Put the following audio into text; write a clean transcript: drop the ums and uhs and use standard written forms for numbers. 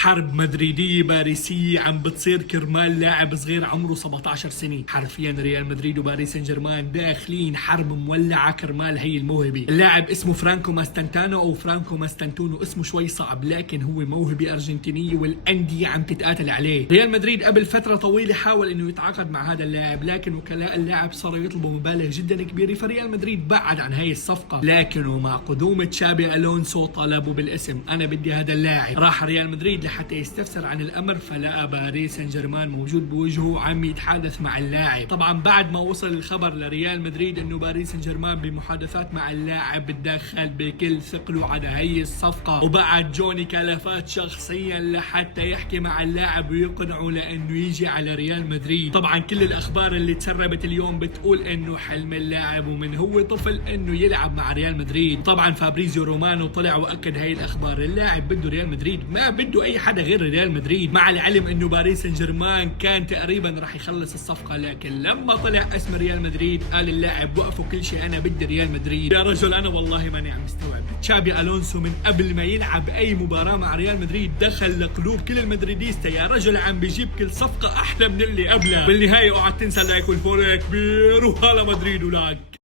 حرب مدريدية باريسية عم بتصير كرمال لاعب صغير عمره 17 سنة. حرفيا ريال مدريد وباريس سان جيرمان داخلين حرب مولعة كرمال هي الموهبة. اللاعب اسمه فرانكو ماستانتانو او فرانكو ماستانتونو، اسمه شوي صعب لكن هو موهبة ارجنتينية والاندية عم تتقاتل عليه. ريال مدريد قبل فترة طويلة حاول انه يتعاقد مع هذا اللاعب، لكن وكلاء اللاعب صاروا يطلبوا مبالغ جدا كبيرة، فريال مدريد بعد عن هي الصفقة. لكنه مع قدوم تشابي الونسو طلبوا بالاسم، انا بدي هذا اللاعب. راح ريال مدريد لحتى يستفسر عن الامر، فلقى باريس سان جيرمان موجود بوجهه وعم يتحادث مع اللاعب. طبعا بعد ما وصل الخبر لريال مدريد انه باريس سان جيرمان بمحادثات مع اللاعب، بتدخل بكل ثقله على هي الصفقة، وبعد جوني كلفات شخصيا لحتى يحكي مع اللاعب ويقنعه لانه يجي على ريال مدريد. طبعا كل الاخبار اللي تسربت اليوم بتقول انه حلم اللاعب ومن هو طفل انه يلعب مع ريال مدريد. طبعا فابريزيو رومانو طلع واكد هي الاخبار، اللاعب بده ريال مدريد، ما بده اي حدا غير ريال مدريد، مع العلم انه باريس سان جيرمان كان تقريبا راح يخلص الصفقه، لكن لما طلع اسم ريال مدريد قال اللاعب وقفوا كل شيء، انا بدي ريال مدريد. يا رجل انا والله ماني عم مستوعب، تشابي الونسو من قبل ما يلعب اي مباراه مع ريال مدريد دخل لقلوب كل المدريديستا، يا رجل عم بيجيب كل صفقه احلى من اللي قبلها. بالنهايه اوعى تنسى لايك والفولو كبير، وهلا مدريد ولاك.